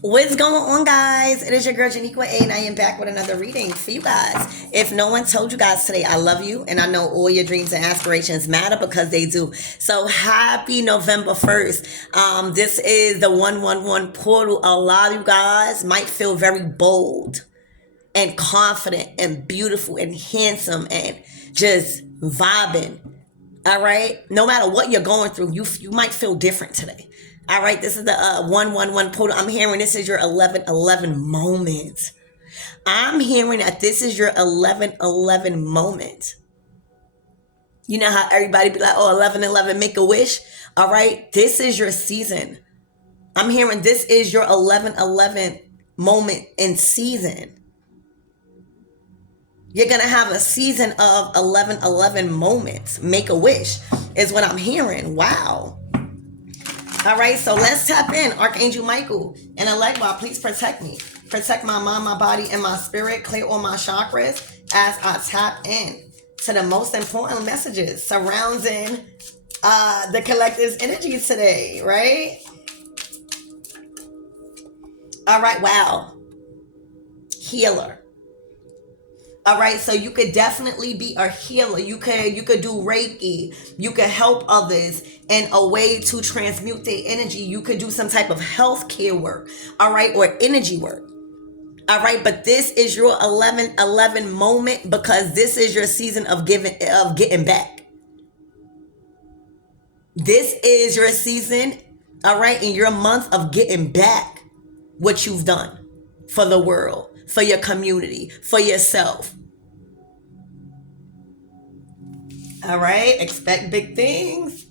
What's going on, guys? It is your girl Janiqua A, and I am back with another reading for you guys. If no one told you guys today, I love you, and I know all your dreams and aspirations matter because they do. So happy November 1st. This is the 111 portal. A lot of you guys might feel very bold and confident and beautiful and handsome and just vibing. All right. No matter what you're going through, you might feel different today. All right. This is the 111 portal. I'm hearing this is your 1111 moment. I'm hearing that this is your 1111 moment. You know how everybody be like, oh, 1111, make a wish. All right. This is your season. I'm hearing this is your 1111 moment and season. You're going to have a season of 1111 moments. Make a wish is what I'm hearing. Wow. All right, so let's tap in. Archangel Michael and Elegba, please protect me. Protect my mind, my body, and my spirit. Clear all my chakras as I tap in to the most important messages surrounding the collective's energy today, right? All right, wow. Healer. All right, so you could definitely be a healer. You could do Reiki. You could help others in a way to transmute their energy. You could do some type of healthcare work, all right, or energy work. All right, but this is your 1111 moment because this is your season of getting back. This is your season, all right, in your month of getting back what you've done for the world, for your community, for yourself. All right, expect big things.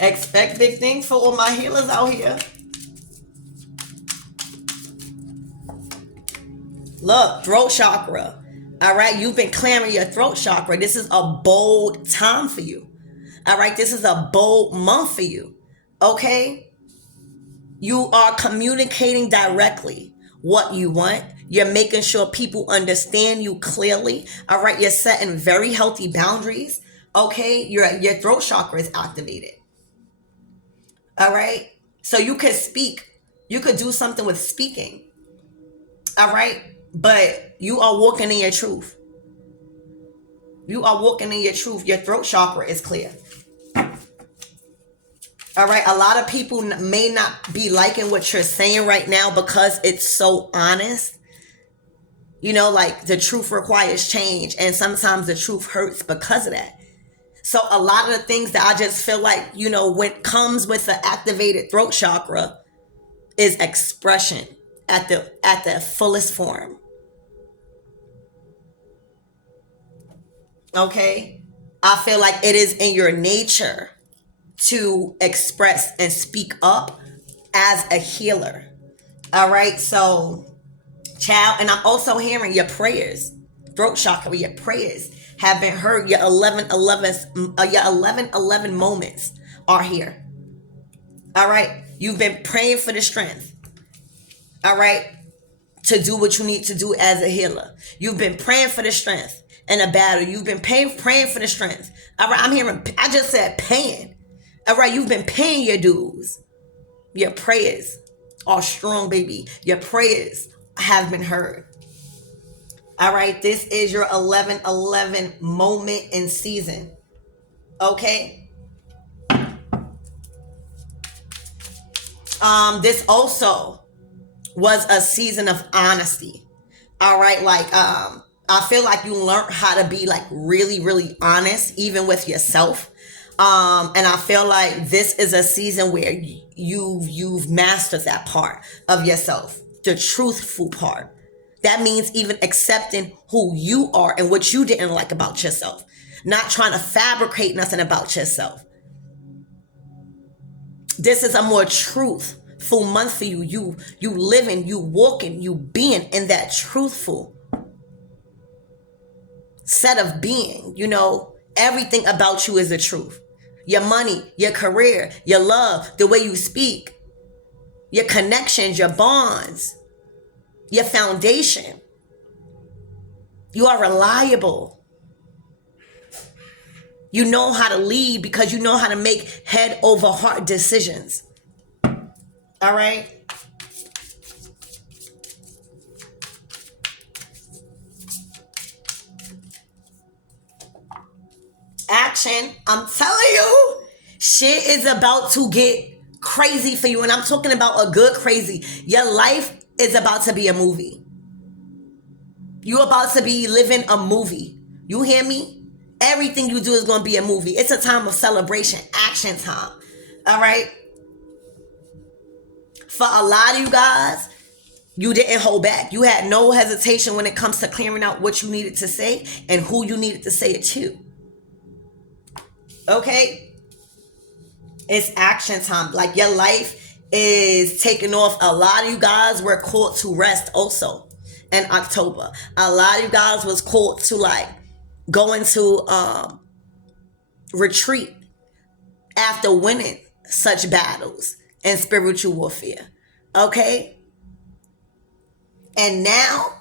Expect big things for all my healers out here. Look, throat chakra. All right, you've been clearing your throat chakra. This is a bold time for you. All right, this is a bold month for you. Okay? You are communicating directly what you want. You're making sure people understand you clearly. All right, you're setting very healthy boundaries. Okay, your throat chakra is activated. All right, so you could speak. You could do something with speaking. All right, but you are walking in your truth. You are walking in your truth. Your throat chakra is clear. All right, a lot of people may not be liking what you're saying right now because it's so honest. You know, like the truth requires change, and sometimes the truth hurts because of that. So a lot of the things that I just feel like, you know, when it comes with the activated throat chakra is expression at the fullest form. Okay? I feel like it is in your nature to express and speak up as a healer. All right? So, child, and I'm also hearing your prayers, throat chakra, your prayers have been heard. Your 1111 moments are here. All right, you've been praying for the strength. All right, to do what you need to do as a healer. You've been praying for the strength in a battle. You've been praying for the strength. All right, I'm hearing. I just said paying. All right, you've been paying your dues. Your prayers are strong, baby. Your prayers have been heard. All right, this is your 1111 moment in season. Okay. This also was a season of honesty. All right, like I feel like you learned how to be like really, really honest, even with yourself. And I feel like this is a season where you've mastered that part of yourself, the truthful part. That means even accepting who you are and what you didn't like about yourself. Not trying to fabricate nothing about yourself. This is a more truthful month for you. You living, you walking, you being in that truthful set of being. You know, everything about you is the truth. Your money, your career, your love, the way you speak, your connections, your bonds, your foundation. You are reliable. You know how to lead because you know how to make head over heart decisions. All right. Action. I'm telling you, shit is about to get crazy for you. And I'm talking about a good crazy. Your life is about to be a movie. You're about to be living a movie. You hear me? Everything you do is going to be a movie. It's a time of celebration, action time. All right? For a lot of you guys, you didn't hold back. You had no hesitation when it comes to clearing out what you needed to say and who you needed to say it to. Okay? It's action time. Like, your life is taking off. A lot of you guys were called to rest also in October. A lot of you guys was called to like go into retreat after winning such battles in spiritual warfare. Okay? And now,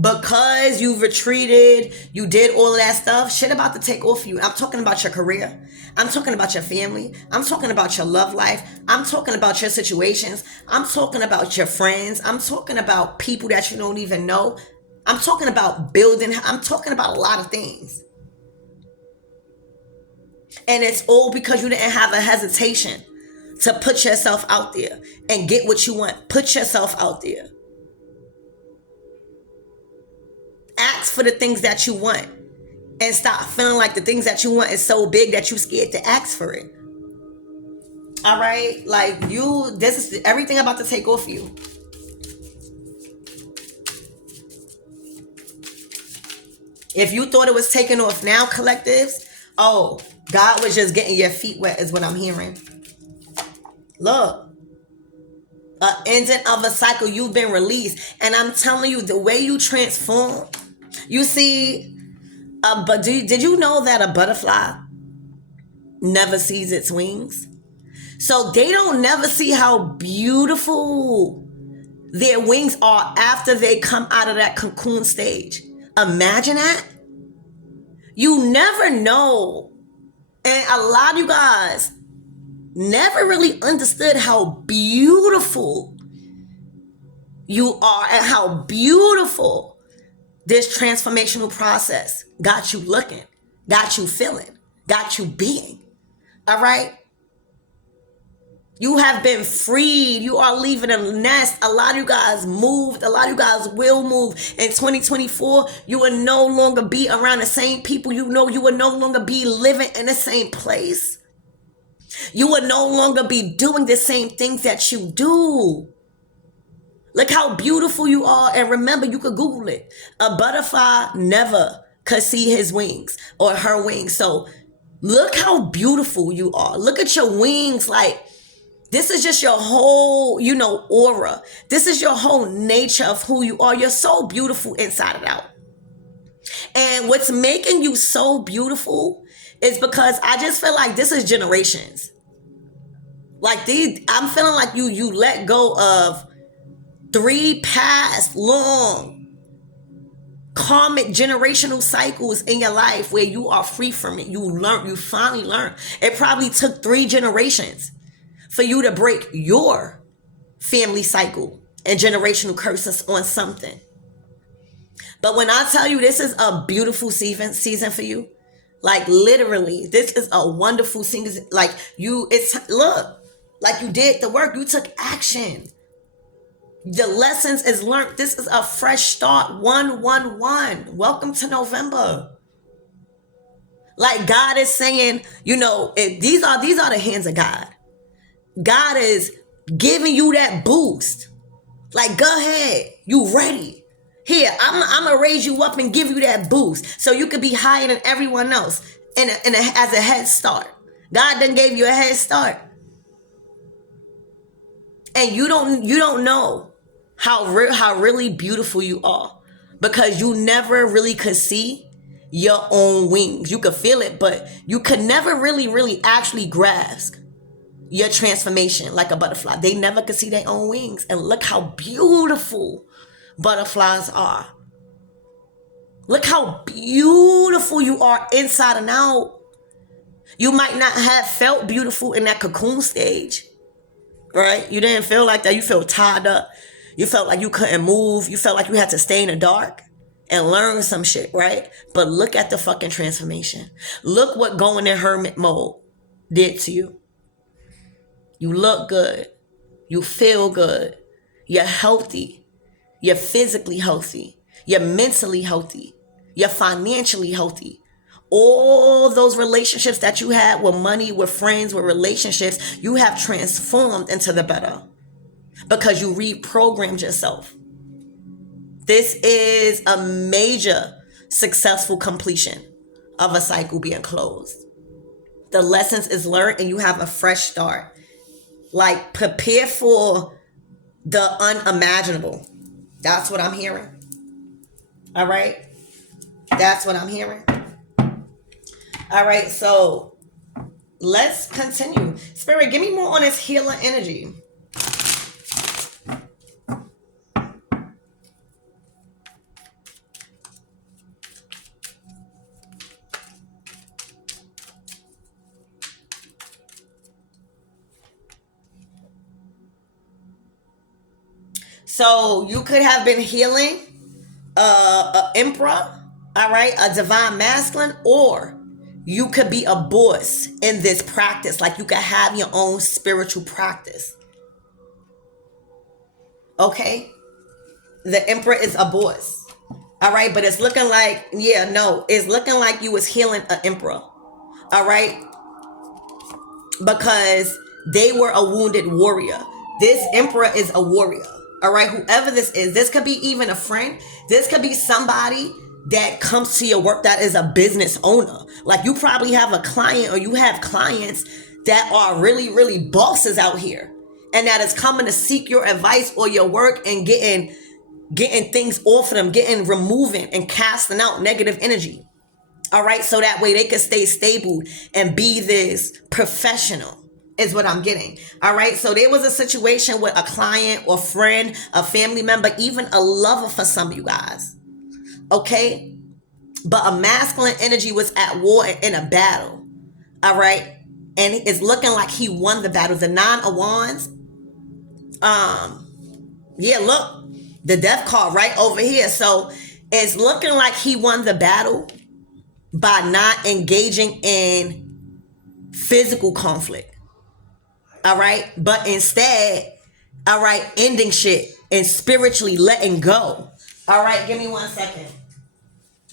because you retreated, you did all of that stuff, shit about to take off you. I'm talking about your career. I'm talking about your family. I'm talking about your love life. I'm talking about your situations. I'm talking about your friends. I'm talking about people that you don't even know. I'm talking about building. I'm talking about a lot of things. And it's all because you didn't have a hesitation to put yourself out there and get what you want. Put yourself out there. Ask for the things that you want and stop feeling like the things that you want is so big that you're scared to ask for it. All right? Like, this is everything about to take off you. If you thought it was taking off now, collectives, oh, God was just getting your feet wet is what I'm hearing. Look. An ending of a cycle. You've been released. And I'm telling you, the way you transform, you see, but did you know that a butterfly never sees its wings? So they don't never see how beautiful their wings are after they come out of that cocoon stage. Imagine that. You never know. And a lot of you guys never really understood how beautiful you are and how beautiful this transformational process got you looking, got you feeling, got you being. All right? You have been freed. You are leaving a nest. A lot of you guys moved. A lot of you guys will move. In 2024, you will no longer be around the same people. You know, you will no longer be living in the same place. You will no longer be doing the same things that you do. Look how beautiful you are. And remember, you could Google it. A butterfly never could see his wings or her wings. So look how beautiful you are. Look at your wings. Like, this is just your whole, aura. This is your whole nature of who you are. You're so beautiful inside and out. And what's making you so beautiful is because I just feel like this is generations. Like, I'm feeling like you let go of 3 past long karmic generational cycles in your life where you are free from it. You finally learned. It probably took 3 generations for you to break your family cycle and generational curses on something. But when I tell you this is a beautiful season for you, like, literally, this is a wonderful season. Like, look, like, you did the work. You took action. The lessons is learned. This is a fresh start. 111. Welcome to November. Like, God is saying, these are the hands of God. God is giving you that boost. Like, go ahead. You ready. Here, I'm going to raise you up and give you that boost so you could be higher than everyone else as a head start. God done gave you a head start. And you don't know how really beautiful you are because you never really could see your own wings. You could feel it, but you could never really actually grasp your transformation like a butterfly. They never could see their own wings. And look how beautiful butterflies are. Look how beautiful you are inside and out. You might not have felt beautiful in that cocoon stage, right? You didn't feel like that. You felt tied up. You felt like you couldn't move. You felt like you had to stay in the dark. and learn some shit, right? But look at the fucking transformation. Look what going in hermit mode did to you. You look good. You feel good. You're healthy. You're physically healthy. You're mentally healthy. You're financially healthy. All those relationships that you had with money, with friends, with relationships, you have transformed into the better because you reprogrammed yourself. This is a major successful completion of a cycle being closed. The lessons is learned and you have a fresh start. Like, prepare for the unimaginable. That's what I'm hearing. All right. That's what I'm hearing. All right. So let's continue. Spirit, give me more on this healer energy. So you could have been healing a emperor, all right, a divine masculine, or you could be a boss in this practice. Like, you could have your own spiritual practice. Okay? The emperor is a boss. All right, but it's looking like, it's looking like you was healing an emperor. All right? Because they were a wounded warrior. This emperor is a warrior. All right, whoever this could be even a friend. This could be somebody that comes to your work that is a business owner. Like, you probably have a client or you have clients that are really, really bosses out here, and that is coming to seek your advice or your work and getting things off of them, removing and casting out negative energy. All right, so that way they could stay stable and be this professional. Is what I'm getting. All right. So there was a situation with a client or friend, a family member, even a lover for some of you guys. Okay. But a masculine energy was at war in a battle. All right. And it's looking like he won the battle. The 9 of Wands. Look, the death card right over here. So it's looking like he won the battle by not engaging in physical conflict. All right. But instead, all right, ending shit and spiritually letting go. All right. Give me 1 second.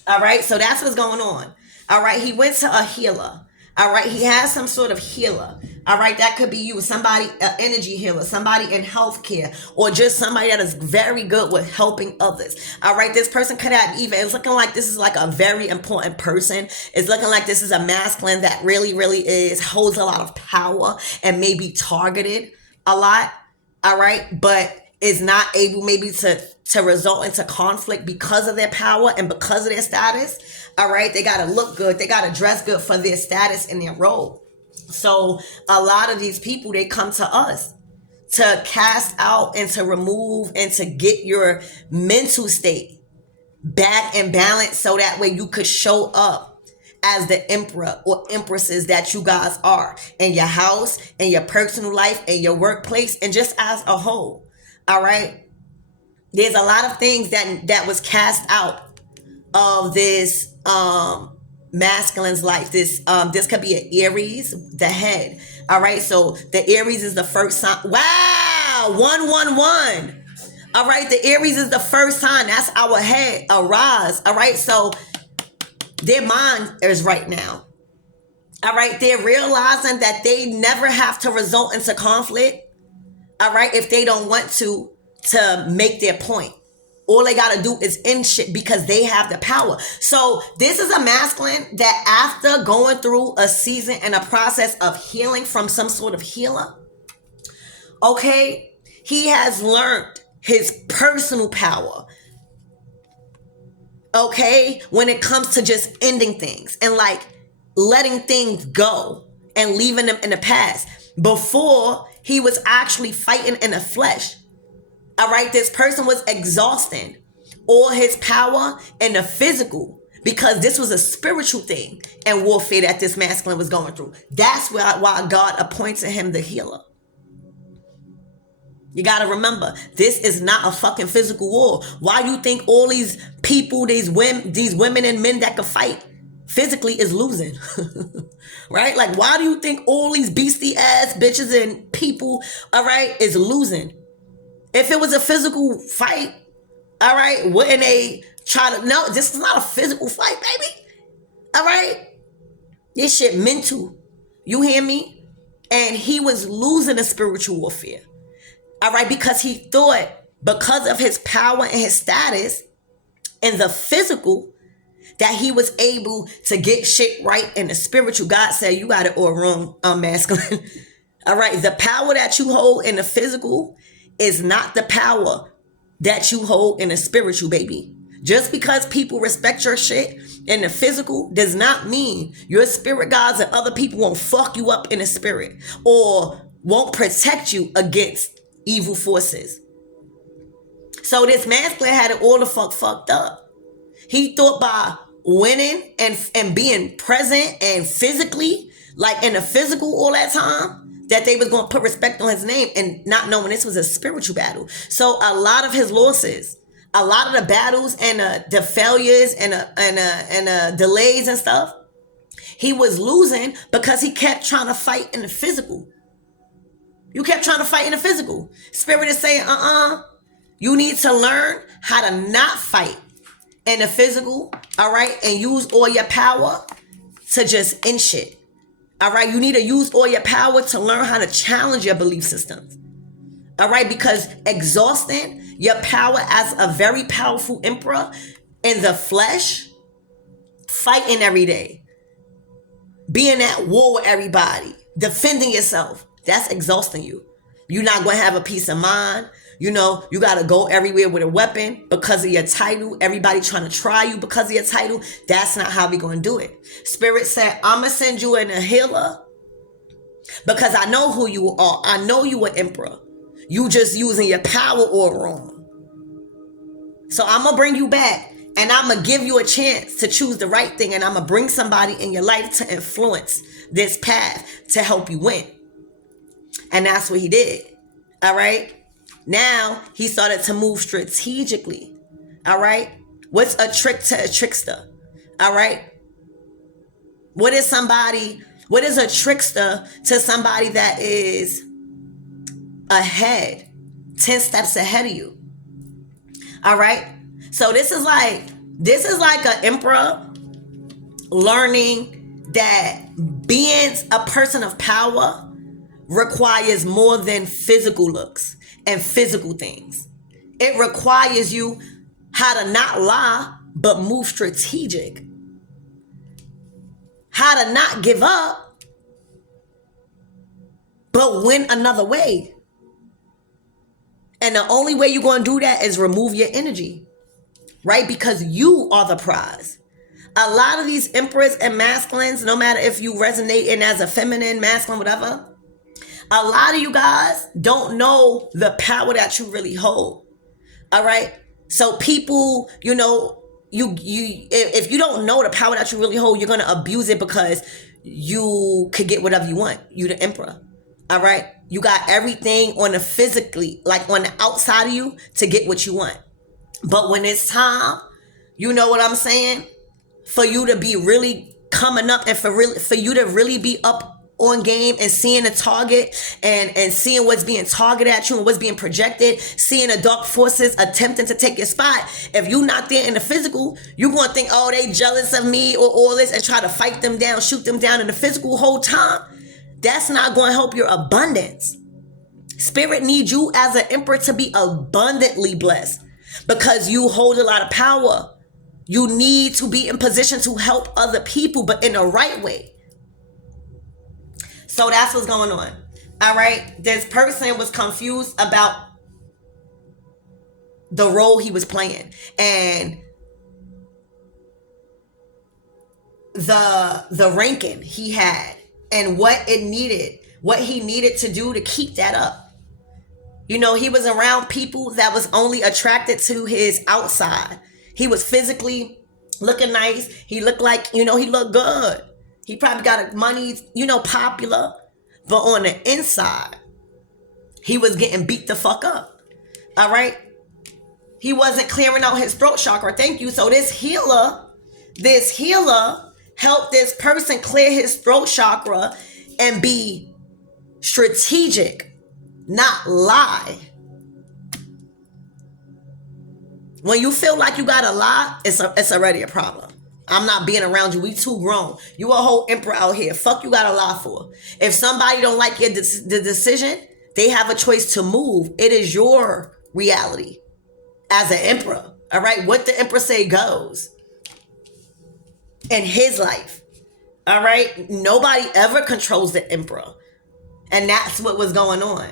All right. So that's what's going on. All right. He went to a healer. All right. He has some sort of healer. All right. That could be you, somebody, an energy healer, somebody in healthcare, or just somebody that is very good with helping others. All right. This person could have it's looking like this is like a very important person. It's looking like this is a masculine that really, really holds a lot of power and may be targeted a lot. All right. But is not able maybe to result into conflict because of their power and because of their status. All right. They got to look good. They got to dress good for their status and their role. So a lot of these people, they come to us to cast out and to remove and to get your mental state back in balance, so that way you could show up as the emperor or empresses that you guys are in your house, in your personal life, in your workplace, and just as a whole. All right. There's a lot of things that was cast out of this masculine's life. This could be an Aries, the head. All right. So the Aries is the first sign. Wow. 111. All right. The Aries is the first sign. That's our head, arise. All right. So their mind is right now. All right. They're realizing that they never have to result into conflict. All right. If they don't want to make their point. All they got to do is end shit because they have the power. So this is a masculine that after going through a season and a process of healing from some sort of healer, okay, he has learned his personal power, okay, when it comes to just ending things and like letting things go and leaving them in the past. Before, he was actually fighting in the flesh. All right, this person was exhausting all his power and the physical, because this was a spiritual thing and warfare that this masculine was going through. That's why God appointed him the healer. You gotta remember, this is not a fucking physical war. Why you think all these people, these women and men that can fight physically is losing? Right? Like, why do you think all these beastie ass bitches and people, all right, is losing? If it was a physical fight, all right, wouldn't they try to? No, this is not a physical fight, baby. All right, this shit mental. You hear me? And he was losing a spiritual warfare. All right, because he thought because of his power and his status in the physical that he was able to get shit right in the spiritual. God said, you got it all wrong, masculine. All right, the power that you hold in the physical is not the power that you hold in the spiritual, baby. Just because people respect your shit in the physical does not mean your spirit guides and other people won't fuck you up in the spirit or won't protect you against evil forces. So this masculine had it all the fucked up. He thought by winning and being present and physically, like in the physical all that time, that they was going to put respect on his name, and not knowing this was a spiritual battle. So a lot of his losses, a lot of the battles and the failures and the delays and stuff, he was losing because he kept trying to fight in the physical. You kept trying to fight in the physical. Spirit is saying, you need to learn how to not fight in the physical, all right? And use all your power to just end shit, all right? You need to use all your power to learn how to challenge your belief systems, all right? Because exhausting your power as a very powerful emperor in the flesh, fighting every day, being at war with everybody, defending yourself, that's exhausting you. You're not going to have a peace of mind. You know, you got to go everywhere with a weapon because of your title. Everybody trying to try you because of your title. That's not how we going to do it. Spirit said, I'm going to send you in a healer because I know who you are. I know you an emperor. You just using your power all wrong. So I'm going to bring you back and I'm going to give you a chance to choose the right thing. And I'm going to bring somebody in your life to influence this path to help you win. And that's what he did. All right. Now he started to move strategically. All right. What's a trick to a trickster? All right. What is a trickster to somebody that is ahead, 10 steps ahead of you? All right. So this is like an emperor learning that being a person of power requires more than physical looks and physical things. It requires you how to not lie, but move strategic. How to not give up, but win another way. And the only way you're going to do that is remove your energy, right? Because you are the prize. A lot of these emperors and masculines, no matter if you resonate in as a feminine, masculine, whatever, a lot of you guys don't know the power that you really hold. All right. So people, you know, if you don't know the power that you really hold, you're going to abuse it because you could get whatever you want. You the emperor. All right. You got everything on the physically, like on the outside of you to get what you want. But when it's time, you know what I'm saying? For you to be really coming up and for you to really be up on game and seeing the target and seeing what's being targeted at you and what's being projected, seeing the dark forces attempting to take your spot. If you're not there in the physical, you're going to think, oh, they jealous of me or all this, and try to fight them down, shoot them down in the physical whole time. That's not going to help your abundance. Spirit needs you as an emperor to be abundantly blessed because you hold a lot of power. You need to be in position to help other people, but in the right way. So that's what's going on. All right. This person was confused about the role he was playing and the ranking he had and what he needed to do to keep that up. You know, he was around people that was only attracted to his outside. He was physically looking nice. He looked like, you know, he looked good. He probably got money, you know, popular. But on the inside, He was getting beat the fuck up. All right. He wasn't clearing out his throat chakra. Thank you. So this healer helped this person clear his throat chakra and be strategic, not lie. When you feel like you gotta lie, it's already a problem. I'm not being around you. We too grown. You a whole emperor out here. Fuck you gotta lie for. If somebody don't like the decision, they have a choice to move. It is your reality as an emperor. All right? What the emperor say goes in his life. All right? Nobody ever controls the emperor. And that's what was going on.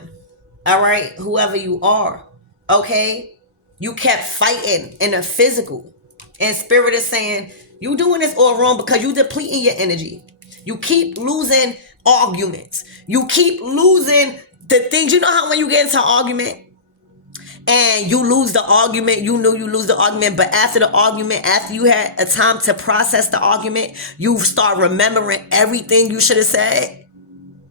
All right? Whoever you are. Okay? You kept fighting in the physical. And spirit is saying, you doing this all wrong because you depleting your energy. You keep losing arguments. You keep losing the things. You know how when you get into an argument and you lose the argument, you know you lose the argument, but after the argument, after you had a time to process the argument, you start remembering everything you should have said.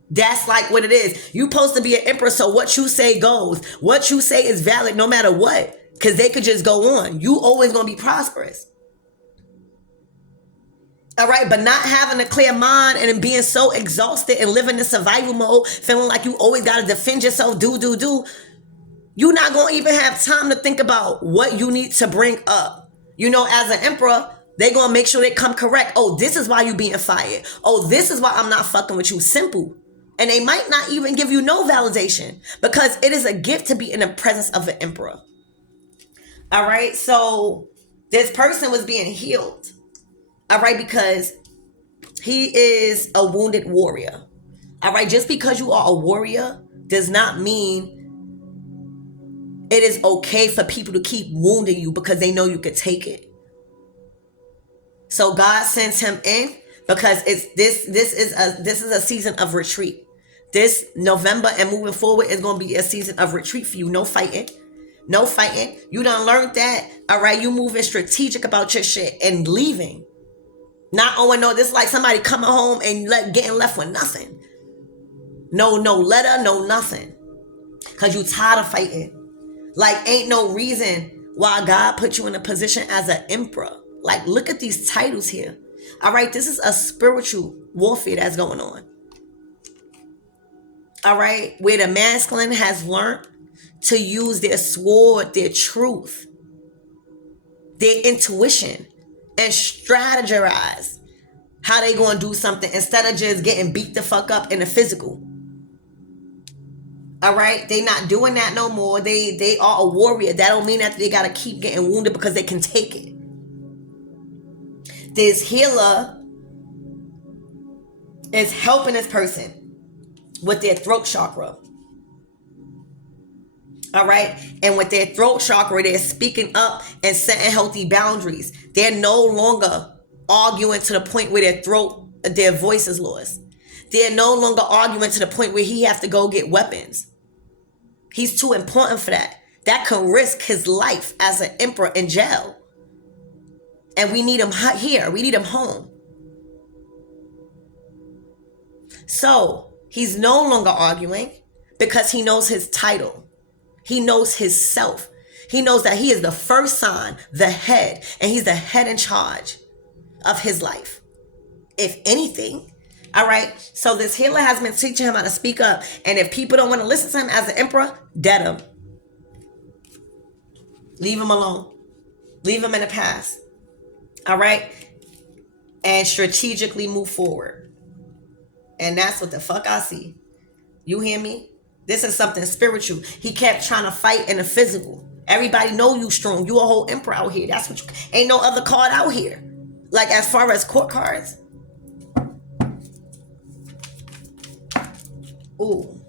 That's like what it is. You supposed to be an emperor, so what you say goes. What you say is valid no matter what, because they could just go on. You always going to be prosperous. All right, but not having a clear mind and being so exhausted and living in survival mode, feeling like you always got to defend yourself, do. You're not going to even have time to think about what you need to bring up. You know, as an emperor, they're going to make sure they come correct. Oh, this is why you being fired. Oh, this is why I'm not fucking with you. Simple. And they might not even give you no validation because it is a gift to be in the presence of an emperor. All right, so this person was being healed. All right, because he is a wounded warrior. All right, just because you are a warrior does not mean it is okay for people to keep wounding you because they know you could take it. So God sends him in because this is a season of retreat. This November and moving forward is going to be a season of retreat for you. No fighting. No fighting. You done learned that. All right, you moving strategic about your shit and leaving. Not, oh, no, this is like somebody coming home and getting left with nothing. No letter, no nothing. Because you tired of fighting. Like, ain't no reason why God put you in a position as an emperor. Like, look at these titles here. All right, this is a spiritual warfare that's going on. All right, where the masculine has learned to use their sword, their truth, their intuition, and strategize how they gonna do something instead of just getting beat the fuck up in the physical. All right, they not doing that no more. They are a warrior. That don't mean that they gotta keep getting wounded because they can take it. This healer is helping this person with their throat chakra. All right, and with their throat chakra, they're speaking up and setting healthy boundaries. They're no longer arguing to the point where their voice is lost. They're no longer arguing to the point where he has to go get weapons. He's too important for that. That could risk his life as an emperor in jail. And we need him here. We need him home. So he's no longer arguing because he knows his title. He knows his self. He knows that he is the first sign, the head, and he's the head in charge of his life. If anything, all right. So this healer has been teaching him how to speak up. And if people don't want to listen to him as an emperor, dead him. Leave him alone. Leave him in the past. All right. And strategically move forward. And that's what the fuck I see. You hear me? This is something spiritual. He kept trying to fight in the physical. Everybody know you strong. You a whole emperor out here. That's what you, ain't no other card out here. Like as far as court cards. Ooh.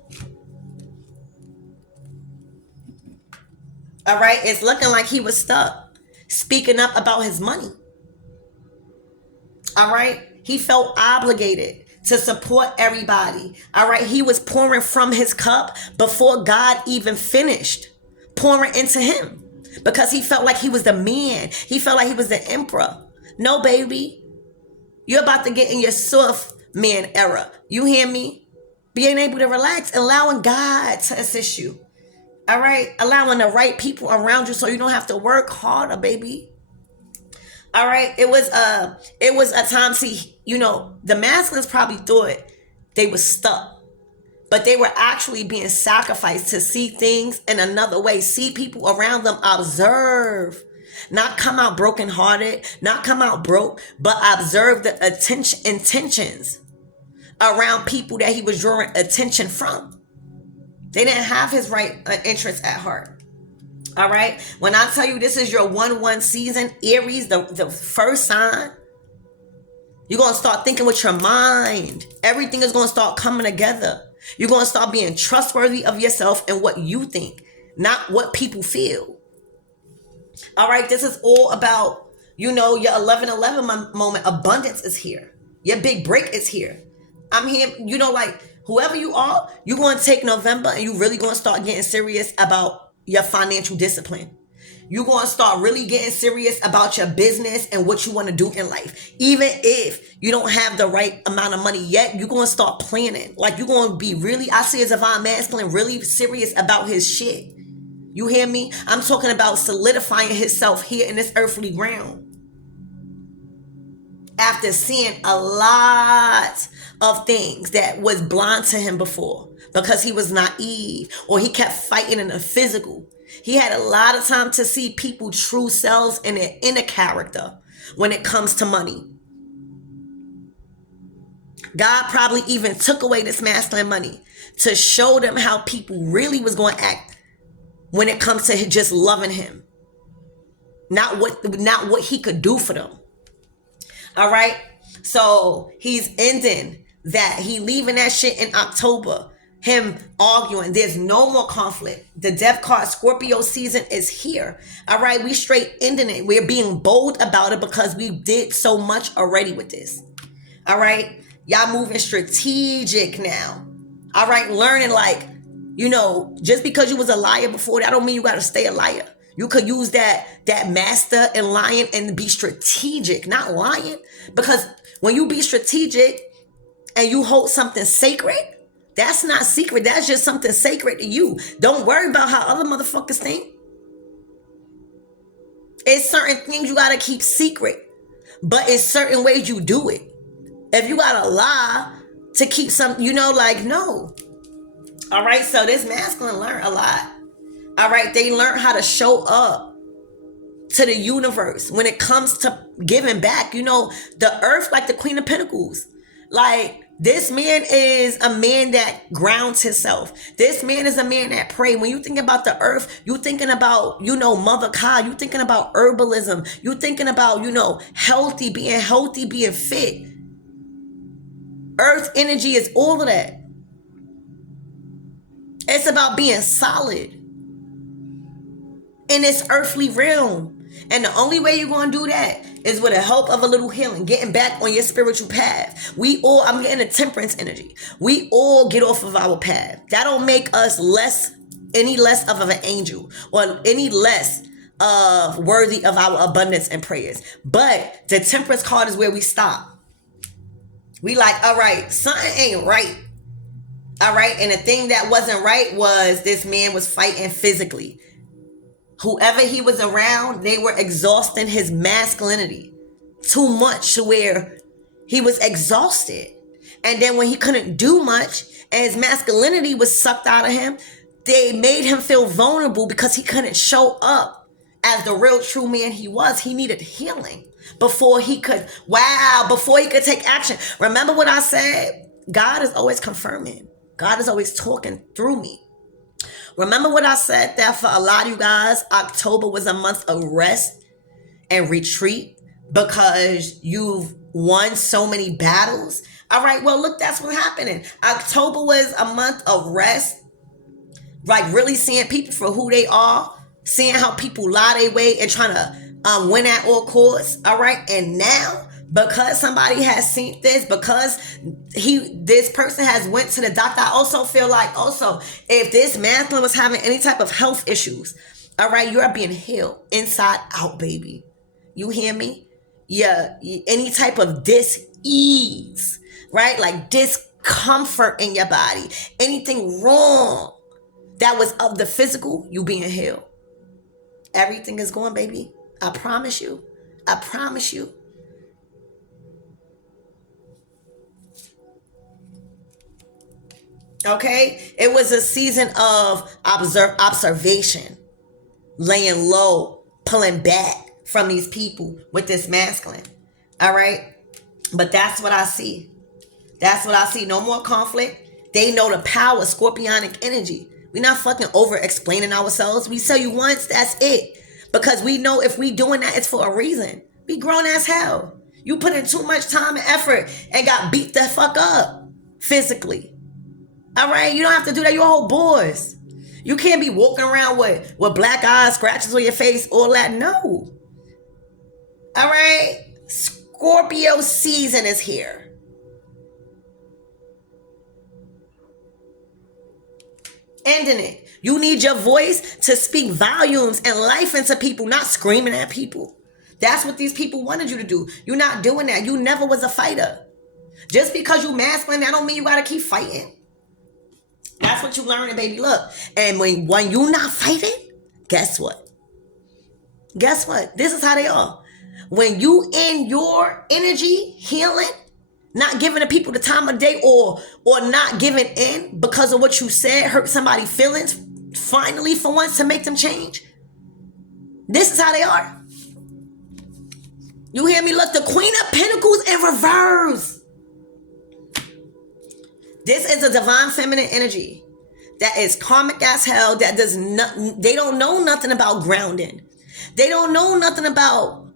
All right. It's looking like he was stuck. Speaking up about his money. All right. He felt obligated to support everybody. All right. He was pouring from his cup before God even finished pouring into him because he felt like he was the man. He felt like he was the emperor. No, baby. You're about to get in your soft man era. You hear me? being able to relax, allowing God to assist you. All right, allowing the right people around you so you don't have to work harder, baby. All right, it was a time. See, you know, the masculines probably thought they were stuck, but they were actually being sacrificed to see things in another way, see people around them, observe, not come out brokenhearted, not come out broke, but observe the intentions around people that he was drawing attention from. They didn't have his right interests at heart. All right. When I tell you this is your 1-1 season, Aries, the first sign, you're going to start thinking with your mind. Everything is going to start coming together. You're going to start being trustworthy of yourself and what you think, not what people feel. All right. This is all about, you know, your 11-11 moment. Abundance is here. Your big break is here. I'm here, you know, like whoever you are, you're going to take November and you really going to start getting serious about your financial discipline. You're going to start really getting serious about your business and what you want to do in life. Even if you don't have the right amount of money yet, you're going to start planning. Like you're going to be really, I see as a divine masculine, really serious about his shit. You hear me? I'm talking about solidifying himself here in this earthly realm. After seeing a lot of things that was blind to him before because he was naive or he kept fighting in the physical. He had a lot of time to see people true selves and their inner character when it comes to money. God probably even took away this masculine money to show them how people really was going to act when it comes to just loving him. Not what he could do for them. All right. So he's ending that. He leaving that shit in October. Him arguing. There's no more conflict. The death card Scorpio season is here. All right. We straight ending it. We're being bold about it because we did so much already with this. All right. Y'all moving strategic now. All right. Learning like, you know, just because you was a liar before, that don't mean you got to stay a liar. You could use that master and lying and be strategic, not lying. Because when you be strategic and you hold something sacred, that's not secret. That's just something sacred to you. Don't worry about how other motherfuckers think. It's certain things you got to keep secret, but it's certain ways you do it. If you got to lie to keep some, you know, like, no. All right. So this masculine learned a lot. All right, they learned how to show up to the universe when it comes to giving back. You know, the earth, like the Queen of Pentacles. Like, this man is a man that grounds himself. This man is a man that prays. When you think about the earth, you thinking about, you know, Mother Ka. You thinking about herbalism. You thinking about, you know, healthy, being fit. Earth energy is all of that. It's about being solid in this earthly realm. And the only way you're going to do that is with the help of a little healing, getting back on your spiritual path. I'm getting a temperance energy. We all get off of our path. That don't make us any less of an angel or any less of worthy of our abundance and prayers. But the temperance card is where we stop. We like, all right, something ain't right. All right. And the thing that wasn't right was this man was fighting physically. Whoever he was around, they were exhausting his masculinity too much to where he was exhausted. And then when he couldn't do much and his masculinity was sucked out of him, they made him feel vulnerable because he couldn't show up as the real true man he was. He needed healing before he could take action. Remember what I said? God is always confirming. God is always talking through me. Remember what I said, that for a lot of you guys, October was a month of rest and retreat because you've won so many battles. All right, well, look, that's what's happening. October was a month of rest, like really seeing people for who they are, seeing how people lie their way and trying to win at all costs. All right, and now, because somebody has seen this, because this person has went to the doctor, I also feel like if this masculine was having any type of health issues, all right, you are being healed inside out, baby. You hear me? Yeah, any type of dis-ease, right? Like comfort in your body, anything wrong that was of the physical, you being healed. Everything is going, baby. I promise you. I promise you. Okay? It was a season of observation, laying low, pulling back from these people with this masculine. All right? But that's what I see. That's what I see. No more conflict. They know the power, scorpionic energy. We're not fucking over explaining ourselves. We tell you once, that's it. Because we know if we doing that, it's for a reason. We grown as hell. You put in too much time and effort and got beat the fuck up physically. All right? You don't have to do that. You're old boys. You can't be walking around with black eyes, scratches on your face, all that. No. All right? Scorpio season is here. Ending it. You need your voice to speak volumes and life into people, not screaming at people. That's what these people wanted you to do. You're not doing that. You never was a fighter. Just because you masculine, that don't mean you gotta keep fighting. That's what you learning, baby. Look, and when you not fighting, guess what? Guess what? This is how they are. When you in your energy healing, not giving the people the time of day or not giving in because of what you said hurt somebody's feelings, finally for once to make them change. This is how they are. You hear me? Look, the Queen of Pentacles in reverse. This is a divine feminine energy that is karmic as hell, that does not, they don't know nothing about grounding. They don't know nothing about,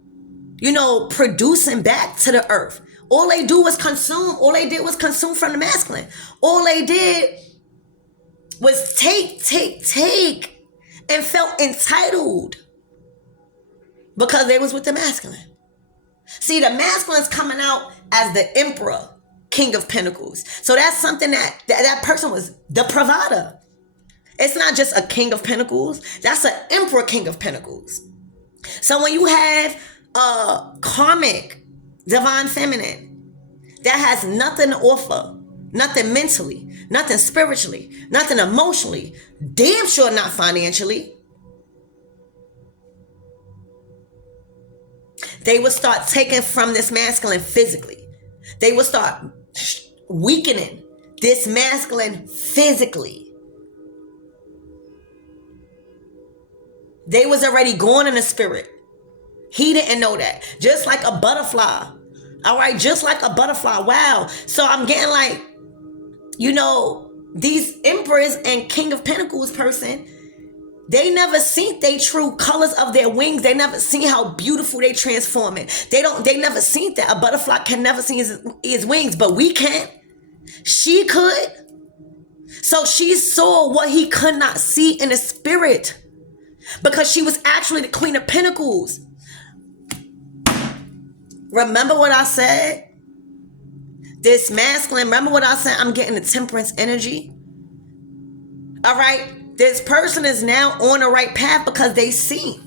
producing back to the earth. All they do was consume. All they did was consume from the masculine. All they did was take, and felt entitled because they was with the masculine. See, the masculine's coming out as the emperor, King of Pentacles. So that's something that person was the provider. It's not just a King of Pentacles. That's an emperor, King of Pentacles. So when you have a karmic divine feminine that has nothing to offer, nothing mentally, nothing spiritually, nothing emotionally, damn sure not financially, they will start taking from this masculine physically. They will start weakening this masculine physically. They was already going in the spirit. He didn't know that. Just like a butterfly. All right, just like a butterfly. Wow. So I'm getting like, these emperors and King of Pentacles person, they never seen they true colors of their wings. They never seen how beautiful they transform it. They never seen that. A butterfly can never see his wings, but we can. She could. So she saw what he could not see in the spirit, because she was actually the Queen of Pentacles. Remember what I said? This masculine, remember what I said? I'm getting the temperance energy. All right? This person is now on the right path because they seen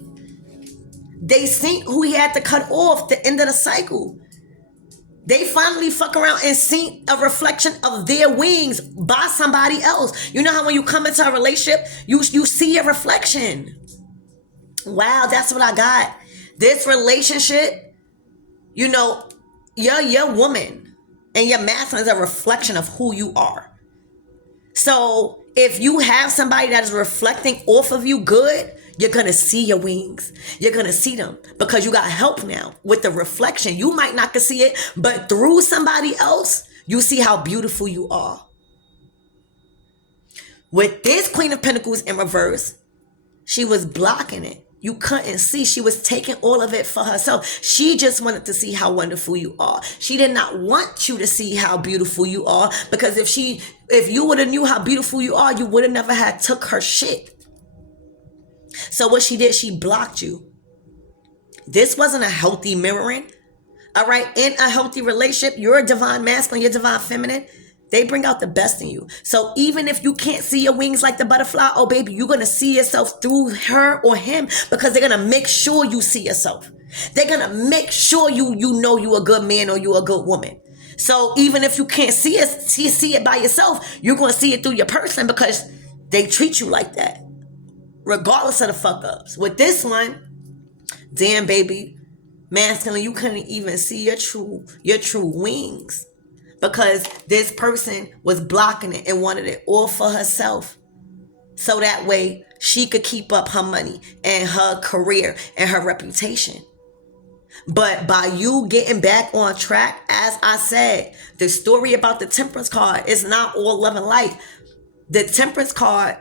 who he had to cut off, the end of the cycle. They finally fuck around and see a reflection of their wings by somebody else. You know how when you come into a relationship, you see a reflection. Wow, that's what I got. This relationship, your woman and your masculine is a reflection of who you are. So if you have somebody that is reflecting off of you good, you're going to see your wings. You're going to see them because you got help now with the reflection. You might not can see it, but through somebody else, you see how beautiful you are. With this Queen of Pentacles in reverse, she was blocking it. You couldn't see. She was taking all of it for herself. She just wanted to see how wonderful you are. She did not want you to see how beautiful you are, because if you would have knew how beautiful you are, you would have never had took her shit. So what she did, she blocked you. This wasn't a healthy mirroring. All right. In a healthy relationship, you're a divine masculine, you're divine feminine. They bring out the best in you. So even if you can't see your wings like the butterfly, oh baby, you're going to see yourself through her or him, because they're going to make sure you see yourself. They're going to make sure you know you a good man or you a good woman. So even if you can't see it by yourself, you're going to see it through your person because they treat you like that, regardless of the fuck ups. With this one, damn baby, masculine, you couldn't even see your true wings because this person was blocking it and wanted it all for herself. So that way she could keep up her money and her career and her reputation. But by you getting back on track, as I said, the story about the Temperance card is not all love and light. The Temperance card,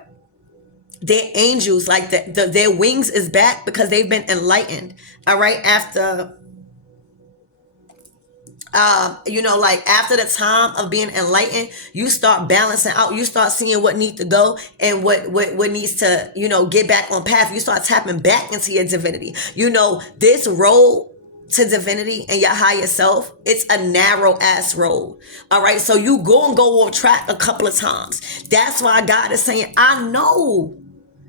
their angels, like their wings is back because they've been enlightened. All right, after like after the time of being enlightened, you start balancing out. You start seeing what needs to go and what needs to, get back on path. You start tapping back into your divinity. This road to divinity and your higher self, it's a narrow ass road. All right, so you go off track a couple of times. That's why God is saying, I know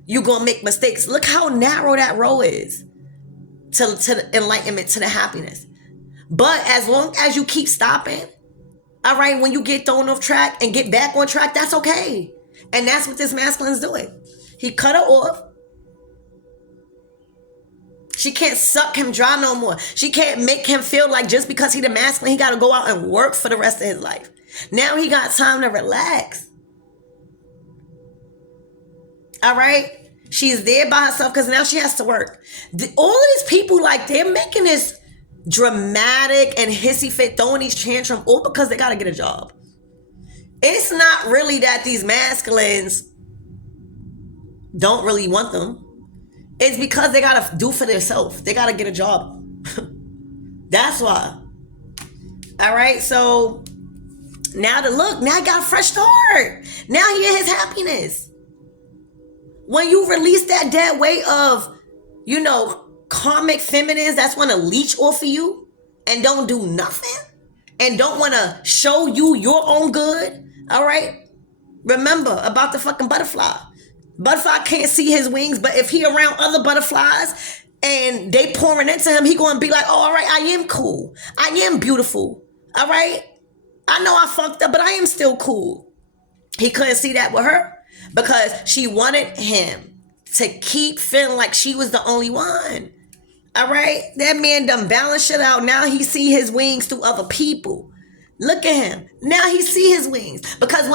you're gonna make mistakes. Look how narrow that road is to the enlightenment, to the happiness. But as long as you keep stopping, all right, when you get thrown off track and get back on track, that's okay. And that's what this masculine is doing. He cut her off. She can't suck him dry no more. She can't make him feel like just because he's the masculine, he got to go out and work for the rest of his life. Now he got time to relax. All right? She's there by herself because now she has to work. All of these people, like, they're making this dramatic and hissy fit, throwing these tantrums all because they got to get a job. It's not really that these masculines don't really want them. It's because they gotta do for themselves. They gotta get a job. That's why. All right, so now I got a fresh start. Now he in his happiness. When you release that dead weight of, karmic feminines that's want to leech off of you and don't do nothing and don't want to show you your own good. All right, remember about the fucking butterfly. Butterfly can't see his wings, but if he around other butterflies and they pouring into him, he going to be like, oh, all right, I am cool. I am beautiful. All right. I know I fucked up, but I am still cool. He couldn't see that with her because she wanted him to keep feeling like she was the only one. All right. That man done balanced shit out. Now he see his wings through other people. Look at him. Now he see his wings. Because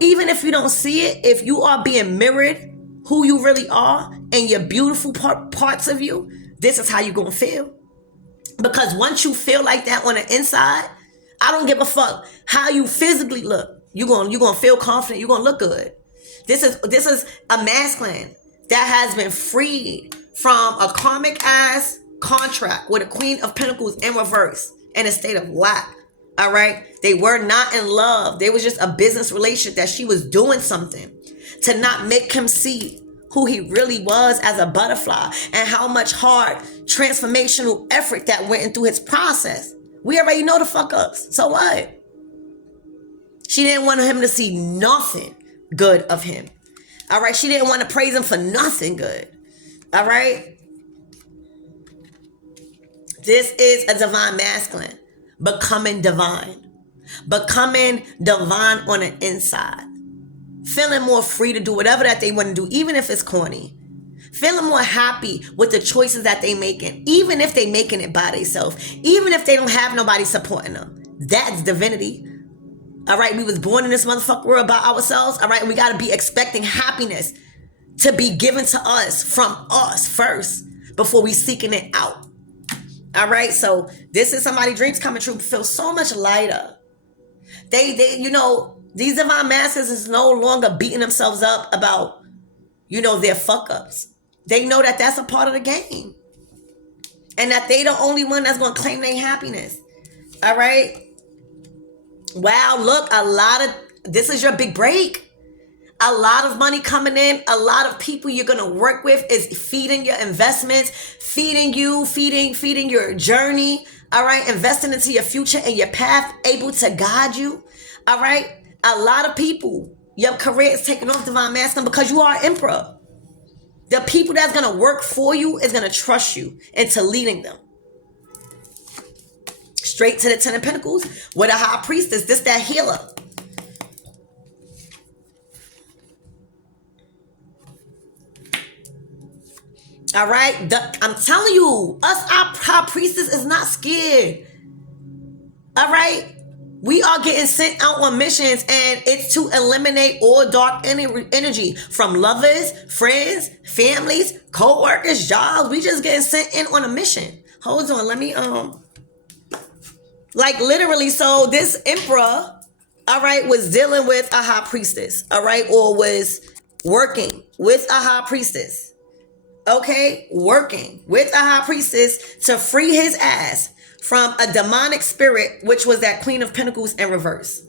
even if you don't see it, if you are being mirrored who you really are and your beautiful parts of you, this is how you're going to feel. Because once you feel like that on the inside, I don't give a fuck how you physically look. You're going to feel confident. You're going to look good. This is a masculine that has been freed from a karmic ass contract with a Queen of Pentacles in reverse in a state of lack. All right. They were not in love. They was just a business relationship that she was doing something to not make him see who he really was as a butterfly and how much hard transformational effort that went into his process. We already know the fuck ups. So what? She didn't want him to see nothing good of him. All right. She didn't want to praise him for nothing good. All right. This is a divine masculine. Becoming divine on the inside, feeling more free to do whatever that they want to do, even if it's corny, feeling more happy with the choices that they making, even if they making it by themselves, even if they don't have nobody supporting them. That's divinity. All right, we was born in this motherfucker world by ourselves. All right, and we got to be expecting happiness to be given to us from us first before we seeking it out. All right, so this is somebody's dreams coming true. Feel so much lighter. They these divine masters is no longer beating themselves up about, their fuck ups. They know that that's a part of the game, and that they the only one that's going to claim their happiness. All right. Wow, look, this is your big break. A lot of money coming in. A lot of people you're going to work with is feeding your investments, feeding your journey. All right. Investing into your future and your path, able to guide you. All right. A lot of people, your career is taking off, divine masculine, because you are emperor. The people that's going to work for you is going to trust you into leading them. straight to the Ten of Pentacles with a High Priestess. This that healer. All right, I'm telling you, our High Priestess is not scared. All right, we are getting sent out on missions, and it's to eliminate all dark energy from lovers, friends, families, co-workers, jobs. We just getting sent in on a mission. Hold on, let me like literally. So this emperor, all right, was dealing with a High Priestess, all right, or was working with a High Priestess. Okay, working with a High Priestess to free his ass from a demonic spirit, which was that Queen of Pentacles in reverse.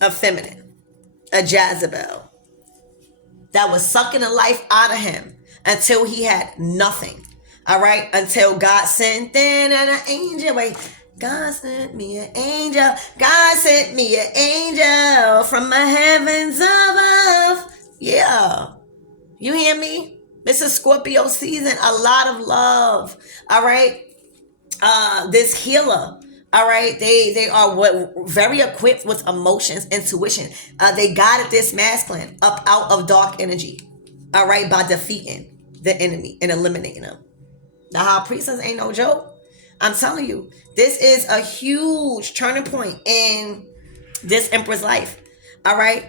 A feminine, a Jezebel that was sucking the life out of him until he had nothing. All right, until God sent in an angel. Wait, God sent me an angel. God sent me an angel from the heavens above. Yeah, you hear me? This is Scorpio season. A lot of love. All right. This healer. All right. They are very equipped with emotions, intuition. They guided this masculine up out of dark energy. All right, by defeating the enemy and eliminating them. The High Priestess ain't no joke. I'm telling you, this is a huge turning point in this emperor's life. All right.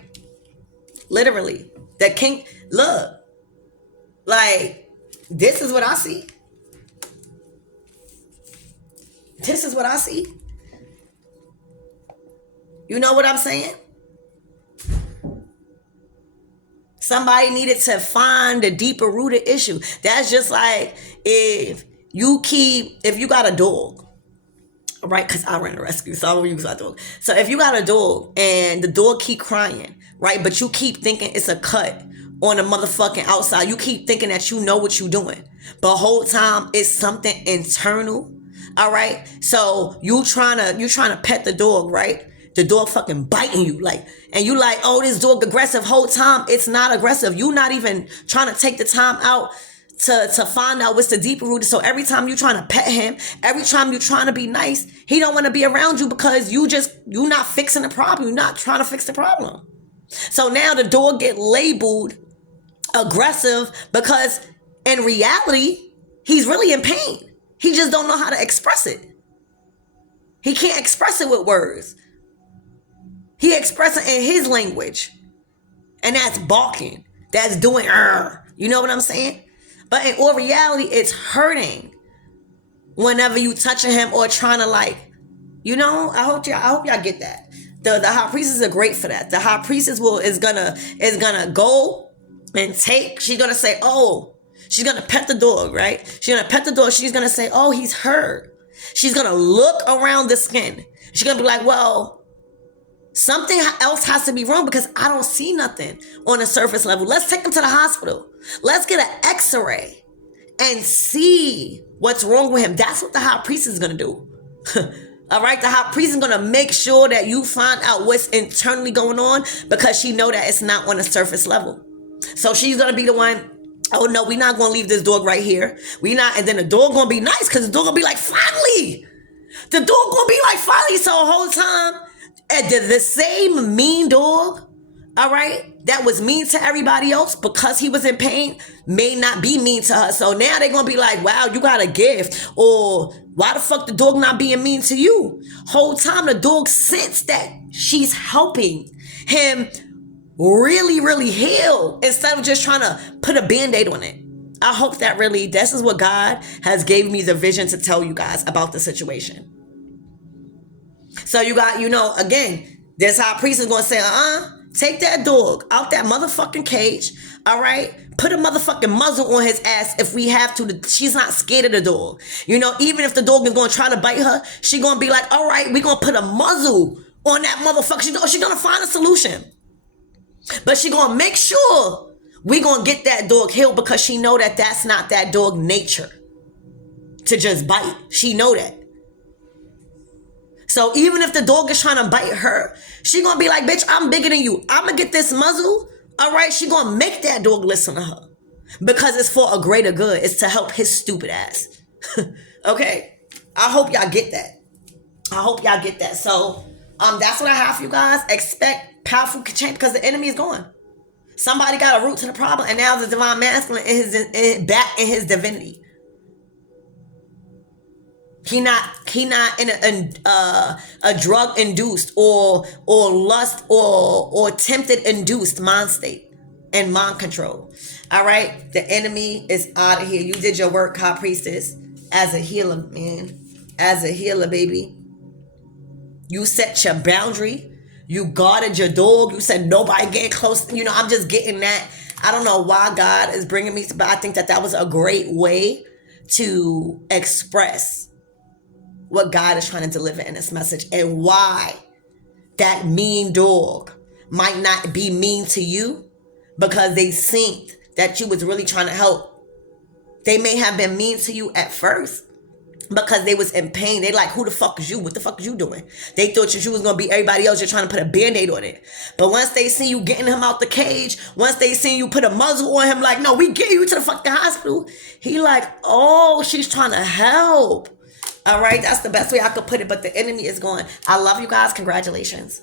Literally. The king, look, like, this is what I see. This is what I see. You know what I'm saying? Somebody needed to find the deeper rooted issue. That's just like if you got a dog, right? Because I ran a rescue, so I'm gonna use my dog. So if you got a dog and the dog keep crying, right? But you keep thinking it's a cut on the motherfucking outside. You keep thinking that you know what you're doing. But the whole time it's something internal. All right. So you trying to pet the dog, right? The dog fucking biting you, like, and you like, oh, this dog aggressive. Whole time it's not aggressive. You not even trying to take the time out to find out what's the deeper root. So every time you trying to pet him, every time you trying to be nice, he don't want to be around you because you not fixing the problem. You're not trying to fix the problem. So now the dog get labeled aggressive because in reality, he's really in pain. He just don't know how to express it. He can't express it with words. He expresses it in his language. And that's barking. That's doing, you know what I'm saying? But in all reality, it's hurting whenever you touching him or trying to, like, you know, I hope y'all get that. The High Priestess are great for that. The High Priestess is gonna go and take. She's gonna say, oh, she's gonna pet the dog, right? She's gonna pet the dog. She's gonna say, oh, he's hurt. She's gonna look around the skin. She's gonna be like, well, something else has to be wrong because I don't see nothing on the surface level. Let's take him to the hospital. Let's get an X-ray and see what's wrong with him. That's what the High Priestess is gonna do. All right, the High Priestess is going to make sure that you find out what's internally going on because she know that it's not on the surface level. So she's going to be the one, oh no, we're not going to leave this dog right here. We not, and then the dog going to be nice because the dog going to be like, finally. The dog going to be like, finally. So the whole time, the same mean dog, all right, that was mean to everybody else because he was in pain may not be mean to her. So now they're going to be like, wow, you got a gift. Or why the fuck the dog not being mean to you? Whole time the dog sense that she's helping him really, really heal instead of just trying to put a Band-Aid on it. I hope that really, this is what God has gave me the vision to tell you guys about the situation. So you got, you know, again, this High Priest is going to say, take that dog out that motherfucking cage, all right? Put a motherfucking muzzle on his ass if we have to. She's not scared of the dog. You know, even if the dog is going to try to bite her, she going to be like, all right, we're going to put a muzzle on that motherfucker. She's going to find a solution. But she going to make sure we going to get that dog healed because she know that that's not that dog nature to just bite. She know that. So even if the dog is trying to bite her, she going to be like, bitch, I'm bigger than you. I'm going to get this muzzle. All right. She going to make that dog listen to her because it's for a greater good. It's to help his stupid ass. Okay. I hope y'all get that. I hope y'all get that. So that's what I have for you guys. Expect powerful change because the enemy is gone. Somebody got a root to the problem, and now the divine masculine is back in his divinity. He not in a drug induced or lust or tempted induced mind state and mind control. All right, the enemy is out of here. You did your work, high priestess, as a healer, man, as a healer, baby. You set your boundary. You guarded your dog. You said nobody getting close. You know, I'm just getting that. I don't know why God is bringing me, but I think that was a great way to express what God is trying to deliver in this message and why that mean dog might not be mean to you because they think that you was really trying to help. They may have been mean to you at first because they was in pain. They like, who the fuck is you? What the fuck is you doing? They thought you was going to be everybody else. You're trying to put a band-aid on it. But once they see you getting him out the cage, once they see you put a muzzle on him, like, no, we get you to the fucking hospital. He like, oh, she's trying to help. All right, that's the best way I could put it. But the enemy is going. I love you guys. Congratulations.